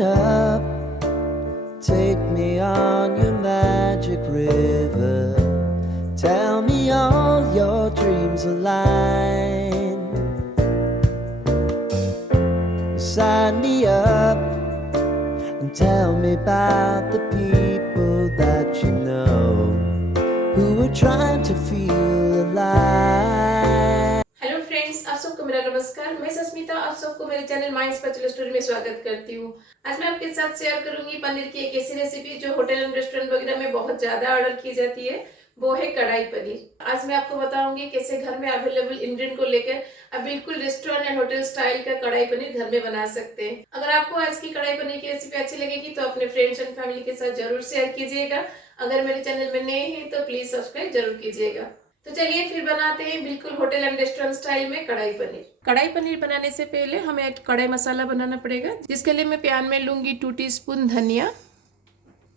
Lighten up, take me on your magic river. Tell me all your dreams align. Sign me up and tell me about the people that you know who are trying to feel alive. Hello friends, आप सबको मेरा नमस्कार। मैं सस्मिता आप सबको मेरे channel mind special story में स्वागत करती हूँ। आज मैं आपके साथ शेयर करूंगी पनीर की एक ऐसी रेसिपी जो होटल एंड रेस्टोरेंट वगैरह में बहुत ज्यादा ऑर्डर की जाती है, वो है कढ़ाई पनीर। आज मैं आपको बताऊंगी कैसे घर में अवेलेबल इंग्रेडिएंट को लेकर आप बिल्कुल रेस्टोरेंट एंड होटल स्टाइल का कढ़ाई पनीर घर में बना सकते हैं। अगर आपको आज की कढ़ाई पनीर की रेसिपी अच्छी लगेगी तो अपने फ्रेंड्स एंड फैमिली के साथ जरूर शेयर कीजिएगा। अगर मेरे चैनल में नए हैं तो प्लीज सब्सक्राइब जरूर कीजिएगा। तो चलिए फिर बनाते हैं बिल्कुल होटल एंड रेस्टोरेंट स्टाइल में कढ़ाई पनीर। कढ़ाई पनीर बनाने से पहले हमें एक कढ़ाई मसाला बनाना पड़ेगा, जिसके लिए मैं पैन में लूंगी 2 टीस्पून धनिया,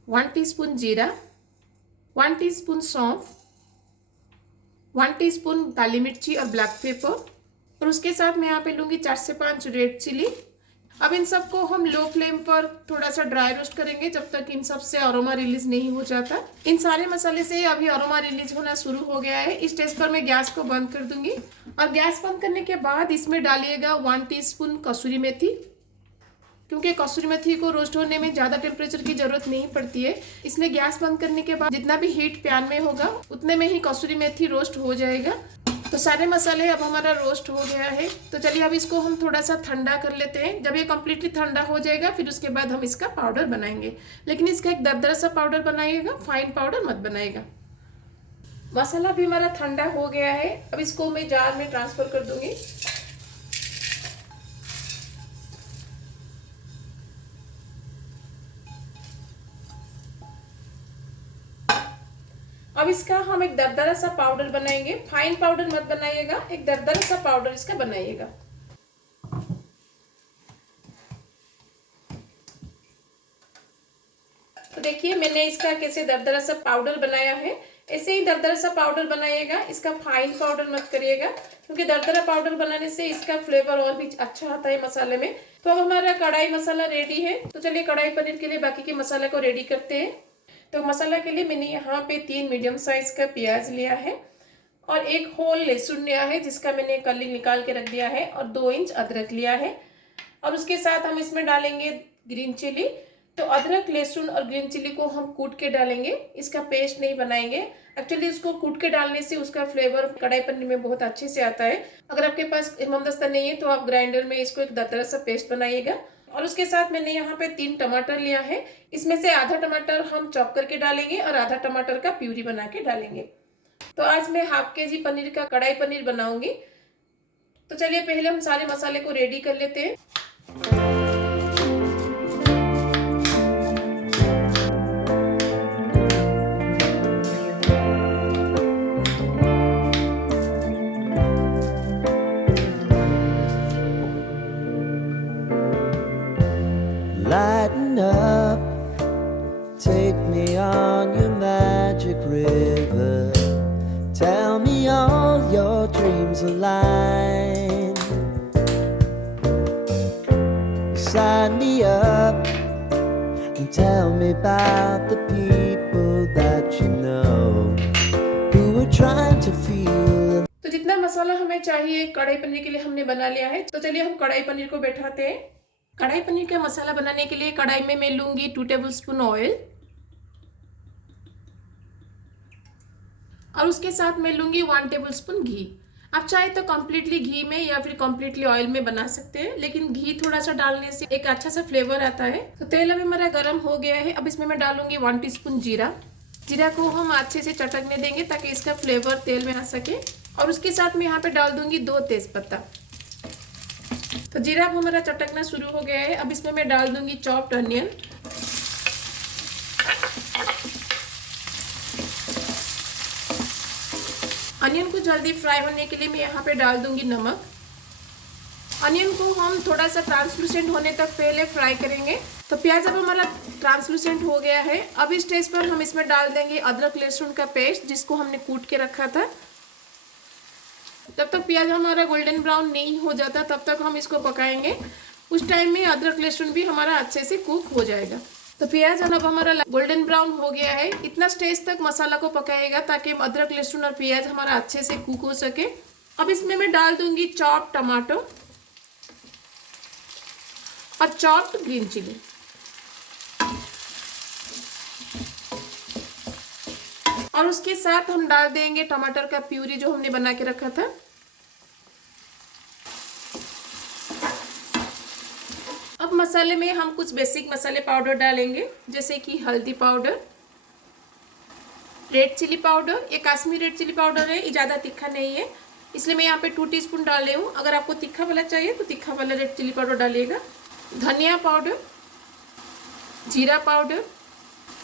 1 टीस्पून जीरा, 1 टीस्पून सौंफ, 1 टीस्पून काली मिर्ची और ब्लैक पेपर, और उसके साथ मैं यहाँ पे लूंगी 4 से 5 रेड चिली। अब इन सबको हम लो फ्लेम पर थोड़ा सा ड्राई रोस्ट करेंगे जब तक इन सब से अरोमा रिलीज नहीं हो जाता। इन सारे मसाले से अभी अरोमा रिलीज होना शुरू हो गया है। इस स्टेज पर मैं गैस को बंद कर दूंगी और गैस बंद करने के बाद इसमें डालिएगा 1 टीस्पून कसूरी मेथी, क्योंकि कसूरी मेथी को रोस्ट होने में ज़्यादा टेम्परेचर की जरूरत नहीं पड़ती है, इसलिए गैस बंद करने के बाद जितना भी हीट पैन में होगा उतने में ही कसूरी मेथी रोस्ट हो जाएगा। तो सारे मसाले अब हमारा रोस्ट हो गया है। तो चलिए अब इसको हम थोड़ा सा ठंडा कर लेते हैं। जब ये कम्प्लीटली ठंडा हो जाएगा फिर उसके बाद हम इसका पाउडर बनाएंगे, लेकिन इसका एक दरदरा सा पाउडर बनाइएगा, फाइन पाउडर मत बनाइएगा। मसाला भी हमारा ठंडा हो गया है। अब इसको मैं जार में ट्रांसफर कर दूंगी। अब इसका हम एक दरदरा सा पाउडर बनाएंगे, फाइन पाउडर मत बनाइएगा, एक दरदरा सा पाउडर इसका बनाइएगा। तो देखिए मैंने इसका कैसे दरदरा सा पाउडर बनाया है। ऐसे ही दरदरा सा पाउडर बनाइएगा, इसका फाइन पाउडर मत करिएगा, क्योंकि दरदरा पाउडर बनाने से इसका फ्लेवर और भी अच्छा आता है मसाले में। तो अब हमारा कढ़ाई मसाला रेडी है। तो चलिए कढ़ाई पनीर के लिए बाकी के मसाले को रेडी करते हैं। तो मसाला के लिए मैंने यहाँ पे 3 मीडियम साइज का प्याज लिया है और 1 होल लहसुन लिया है जिसका मैंने कली निकाल के रख दिया है, और 2 इंच अदरक लिया है। और उसके साथ हम इसमें डालेंगे ग्रीन चिली। तो अदरक, लहसुन और ग्रीन चिली को हम कूट के डालेंगे, इसका पेस्ट नहीं बनाएंगे। एक्चुअली उसको कूट के डालने से उसका फ्लेवर कढ़ाई पनीर में बहुत अच्छे से आता है। अगर आपके पास हेमदस्ता नहीं है तो आप ग्राइंडर में इसको एक दरदरा सा पेस्ट बनाइएगा। और उसके साथ मैंने यहाँ पे 3 टमाटर लिया है। इसमें से आधा टमाटर हम चॉप करके डालेंगे और आधा टमाटर का प्यूरी बना के डालेंगे। तो आज मैं हाफ केजी पनीर का कढ़ाई पनीर बनाऊंगी। तो चलिए पहले हम सारे मसाले को रेडी कर लेते हैं। Lighten up, take me on your magic river. Tell me all your dreams align. Sign me up and tell me about the people that you know who are trying to feel. तो जितना मसाला हमें चाहिए कढ़ाई पनीर के लिए हमने बना लिया है। तो चलिए हम कढ़ाई पनीर को बैठाते हैं। कढ़ाई पनीर का मसाला बनाने के लिए कढ़ाई में मैं लूंगी 2 टेबलस्पून ऑयल, और उसके साथ मैं लूंगी 1 टेबलस्पून घी। आप चाहे तो कम्प्लीटली घी में या फिर कम्प्लीटली ऑयल में बना सकते हैं, लेकिन घी थोड़ा सा डालने से एक अच्छा सा फ्लेवर आता है। तो तेल अभी हमारा गर्म हो गया है। अब इसमें मैं डालूंगी 1 टीस्पून जीरा। जीरा को हम अच्छे से चटकने देंगे ताकि इसका फ्लेवर तेल में आ सके। और उसके साथ मैं यहाँ पे डाल दूंगी 2 तेजपत्ता। तो जीरा अब हमारा चटकना शुरू हो गया है। अब इसमें मैं डाल दूंगी चॉप्ड अनियन। अनियन को जल्दी फ्राई होने के लिए मैं यहाँ पे डाल दूंगी नमक। अनियन को हम थोड़ा सा ट्रांसलूसेंट होने तक पहले फ्राई करेंगे। तो प्याज अब हमारा ट्रांसलूसेंट हो गया है। अब इस स्टेज पर हम इसमें डाल देंगे अदरक लहसुन का पेस्ट जिसको हमने कूट के रखा था। जब तक प्याज हमारा गोल्डन ब्राउन नहीं हो जाता तब तक हम इसको पकाएंगे। उस टाइम में अदरक लहसुन भी हमारा अच्छे से कुक हो जाएगा। तो प्याज अब हमारा गोल्डन ब्राउन हो गया है। इतना स्टेज तक मसाला को पकाएगा ताकि अदरक लहसुन और प्याज हमारा अच्छे से कुक हो सके। अब इसमें मैं डाल दूंगी चॉप टमाटो और चॉप्ड ग्रीन चिली। और उसके साथ हम डाल देंगे टमाटर का प्यूरी जो हमने बना के रखा था। अब मसाले में हम कुछ बेसिक मसाले पाउडर डालेंगे, जैसे कि हल्दी पाउडर, रेड चिली पाउडर। ये काश्मीरी रेड चिली पाउडर है, ये ज़्यादा तीखा नहीं है, इसलिए मैं यहाँ पे 2 टीस्पून डाल रही हूँ। अगर आपको तीखा वाला चाहिए तो तीखा वाला रेड चिली पाउडर डालिएगा। धनिया पाउडर, जीरा पाउडर।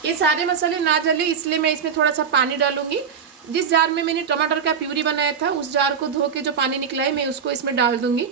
ये सारे मसाले ना जले इसलिए मैं इसमें थोड़ा सा पानी डालूंगी। जिस जार में मैंने टमाटर का प्यूरी बनाया था उस जार को धो के जो पानी निकला है मैं उसको इसमें डाल दूंगी।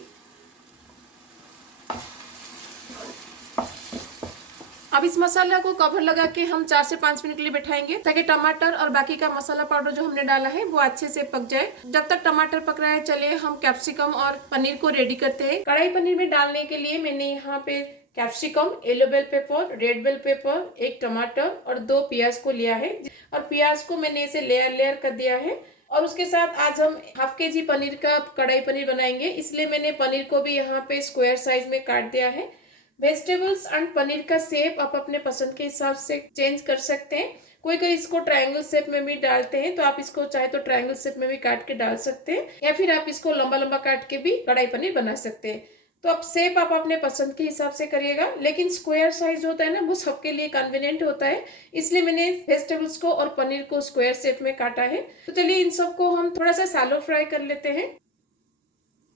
अब इस मसाला को कवर लगा के हम 4 से 5 मिनट के लिए बैठाएंगे ताकि टमाटर और बाकी का मसाला पाउडर जो हमने डाला है वो अच्छे से पक जाए। जब तक टमाटर पक रहा है चलिए हम कैप्सिकम और पनीर को रेडी करते हैं। कढ़ाई पनीर में डालने के लिए मैंने यहाँ पे capsicum, yellow bell pepper, red bell pepper, 1 टमाटर और 2 प्याज को लिया है। और प्याज को मैंने इसे लेयर कर दिया है। और उसके साथ आज हम हाफ केजी पनीर का कढ़ाई पनीर बनाएंगे, इसलिए मैंने पनीर को भी यहाँ पे स्क्वायर साइज में काट दिया है। वेजिटेबल्स एंड पनीर का शेप आप अपने पसंद के हिसाब से चेंज कर सकते हैं। कोई कोई इसको ट्रायंगल शेप में भी डालते हैं, तो आप इसको चाहे तो ट्रायंगल शेप में भी काट के डाल सकते हैं, या फिर आप इसको लंबा लंबा काट के भी कढ़ाई पनीर बना सकते हैं। तो अब शेप आप अपने पसंद के हिसाब से करिएगा, लेकिन स्क्वायर साइज होता है ना वो सबके लिए कन्वीनियंट होता है, इसलिए मैंने वेजिटेबल्स को और पनीर को स्क्वायर शेप में काटा है। तो चलिए इन सबको हम थोड़ा सा शैलो फ्राई कर लेते हैं।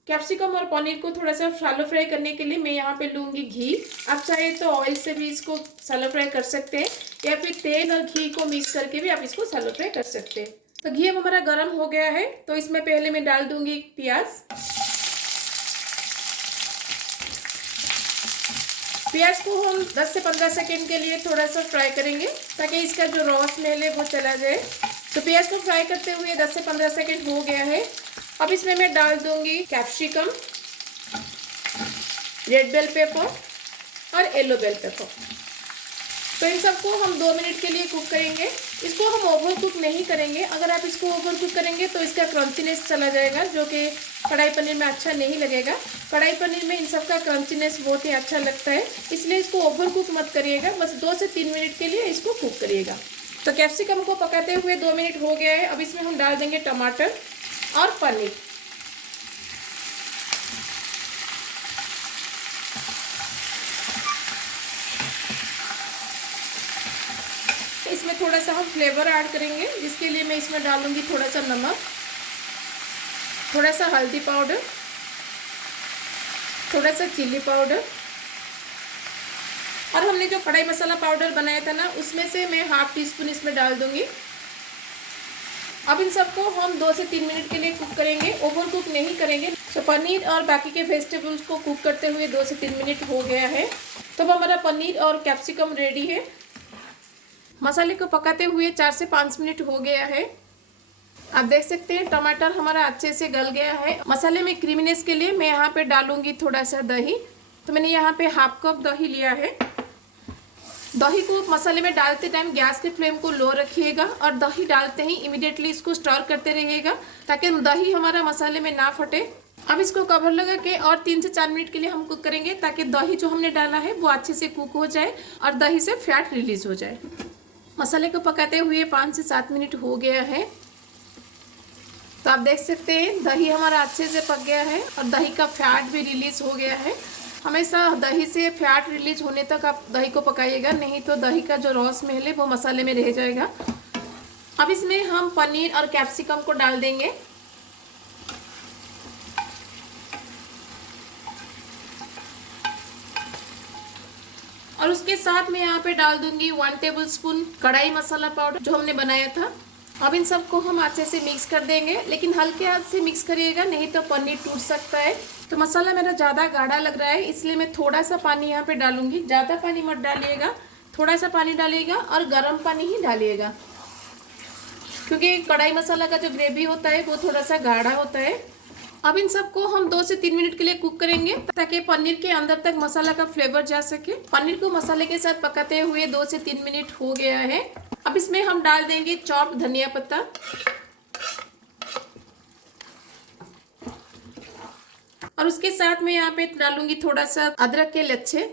कैप्सिकम और पनीर को थोड़ा सा शैलो फ्राई करने के लिए मैं यहाँ पे लूंगी घी। आप चाहे तो ऑयल से भी इसको शैलो फ्राई कर सकते हैं, या फिर तेल और घी को मिक्स करके भी आप इसको शैलो फ्राई कर सकते हैं। तो घी अब हमारा गर्म हो गया है, तो इसमें पहले मैं डाल दूंगी प्याज। प्याज को हम 10 से 15 सेकेंड के लिए थोड़ा सा फ्राई करेंगे ताकि इसका जो रॉ स्मेल है वो चला जाए। तो प्याज को फ्राई करते हुए 10 से 15 सेकेंड हो गया है। अब इसमें मैं डाल दूंगी कैप्सिकम, रेड बेल पेपर और येलो बेल पेपर। तो इन सबको हम 2 मिनट के लिए कुक करेंगे। इसको हम ओवर कुक नहीं करेंगे, अगर आप इसको ओवर कुक करेंगे तो इसका क्रंचीनेस चला जाएगा, जो कि कढ़ाई पनीर में अच्छा नहीं लगेगा। कढ़ाई पनीर में इन सब का क्रंचीनेस बहुत ही अच्छा लगता है, इसलिए इसको ओवर कुक मत करिएगा, बस 2 से 3 मिनट के लिए इसको कुक करिएगा। तो कैप्सिकम को पकाते हुए 2 मिनट हो गया है। अब इसमें हम डाल देंगे टमाटर और पनीर। इसमें थोड़ा सा हम फ्लेवर ऐड करेंगे, जिसके लिए मैं इसमें डालूंगी थोड़ा सा नमक, थोड़ा सा हल्दी पाउडर, थोड़ा सा चिल्ली पाउडर, और हमने जो कढ़ाई मसाला पाउडर बनाया था ना उसमें से मैं ½ टीस्पून इसमें डाल दूंगी। अब इन सबको हम 2 से 3 मिनट के लिए कुक करेंगे, ओवर कुक नहीं करेंगे। तो पनीर और बाकी के वेजिटेबल्स को कुक करते हुए 2 से 3 मिनट हो गया है। तो हमारा पनीर और कैप्सिकम रेडी है। मसाले को पकाते हुए 4 से 5 मिनट हो गया है। आप देख सकते हैं टमाटर हमारा अच्छे से गल गया है। मसाले में क्रीमीनेस के लिए मैं यहाँ पे डालूंगी थोड़ा सा दही। तो मैंने यहाँ पे ½ कप दही लिया है। दही को मसाले में डालते टाइम गैस के फ्लेम को लो रखिएगा, और दही डालते ही इमीडिएटली इसको स्टर करते रहिएगा ताकि दही हमारा मसाले में ना फटे। अब इसको कवर लगा के और 3 से 4 मिनट के लिए हम कुक करेंगे ताकि दही जो हमने डाला है वो अच्छे से कुक हो जाए और दही से फैट रिलीज हो जाए। मसाले को पकाते हुए 5 से 7 मिनट हो गया है। तो आप देख सकते हैं दही हमारा अच्छे से पक गया है और दही का फैट भी रिलीज हो गया है। हमेशा दही से फैट रिलीज होने तक आप दही को पकाइएगा, नहीं तो दही का जो रॉ स्मेल है वो मसाले में रह जाएगा। अब इसमें हम पनीर और कैप्सिकम को डाल देंगे। और उसके साथ मैं यहाँ पे डाल दूंगी 1 टेबलस्पून कढ़ाई मसाला पाउडर जो हमने बनाया था। अब इन सबको हम अच्छे से मिक्स कर देंगे, लेकिन हल्के हाथ से मिक्स करिएगा, नहीं तो पनीर टूट सकता है। तो मसाला मेरा ज़्यादा गाढ़ा लग रहा है, इसलिए मैं थोड़ा सा पानी यहाँ पे डालूंगी। ज़्यादा पानी मत डालिएगा, थोड़ा सा पानी डालिएगा और गर्म पानी ही डालिएगा, क्योंकि कढ़ाई मसाला का जो ग्रेवी होता है वो थोड़ा सा गाढ़ा होता है। अब इन सबको हम 2 से 3 मिनट के लिए कुक करेंगे ताकि पनीर के अंदर तक मसाला का फ्लेवर जा सके। पनीर को मसाले के साथ पकाते हुए 2 से 3 मिनट हो गया है। अब इसमें हम डाल देंगे चॉप्ड धनिया पत्ता और उसके साथ में यहाँ पे डालूंगी थोड़ा सा अदरक के लच्छे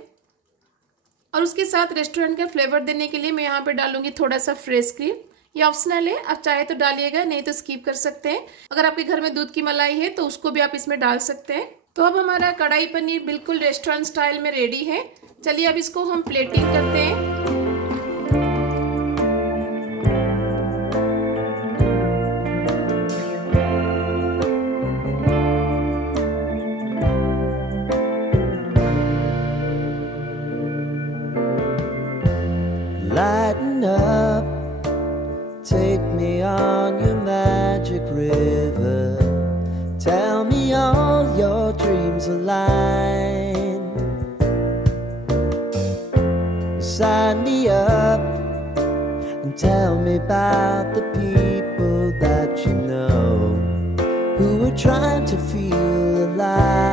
और उसके साथ रेस्टोरेंट का फ्लेवर देने के लिए मैं यहाँ पे डालूंगी थोड़ा सा फ्रेश क्रीम। ये ऑप्शनल है, आप चाहे तो डालिएगा, नहीं तो स्किप कर सकते हैं। अगर आपके घर में दूध की मलाई है तो उसको भी आप इसमें डाल सकते हैं। तो अब हमारा कढ़ाई पनीर बिल्कुल रेस्टोरेंट स्टाइल में रेडी है। चलिए अब इसको हम प्लेटिंग करते हैं। Lighten up, take me on your magic river. Tell me all your dreams align. Sign me up and tell me about the people that you know who are trying to feel alive.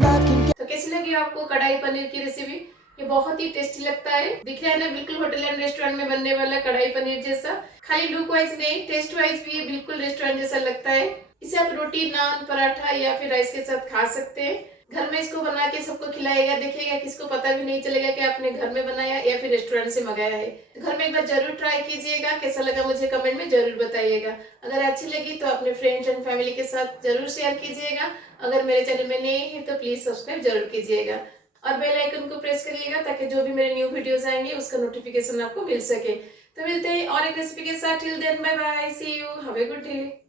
Life can get तो कैसी लगी आपको कढ़ाई पनीर की recipe? ये बहुत ही tasty लगता है। दिख रहा है ना, बिल्कुल होटल एंड रेस्टोरेंट में बनने वाला कढ़ाई पनीर जैसा। खाली लुक वाइज नहीं, टेस्ट वाइज भी ये बिल्कुल रेस्टोरेंट जैसा लगता है। इसे आप रोटी, नान, पराठा या फिर राइस के साथ खा सकते हैं। घर में इसको बना के सबको खिलाएगा, देखिएगा किसको पता भी नहीं चलेगा कि आपने घर में बनाया या फिर रेस्टोरेंट से मंगाया है। तो घर में एक बार जरूर ट्राई कीजिएगा, कैसा लगा मुझे कमेंट में जरूर बताइएगा। अगर अच्छी लगी तो अपने फ्रेंड्स एंड फैमिली के साथ जरूर शेयर कीजिएगा। अगर मेरे चैनल में नए हैं तो प्लीज सब्सक्राइब जरूर कीजिएगा और बेल आइकन को प्रेस करिएगा ताकि जो भी मेरे न्यू वीडियोस आएंगे उसका नोटिफिकेशन आपको मिल सके। तो मिलते हैं और एक रेसिपी के साथ। Till then bye bye, see you, have a good day.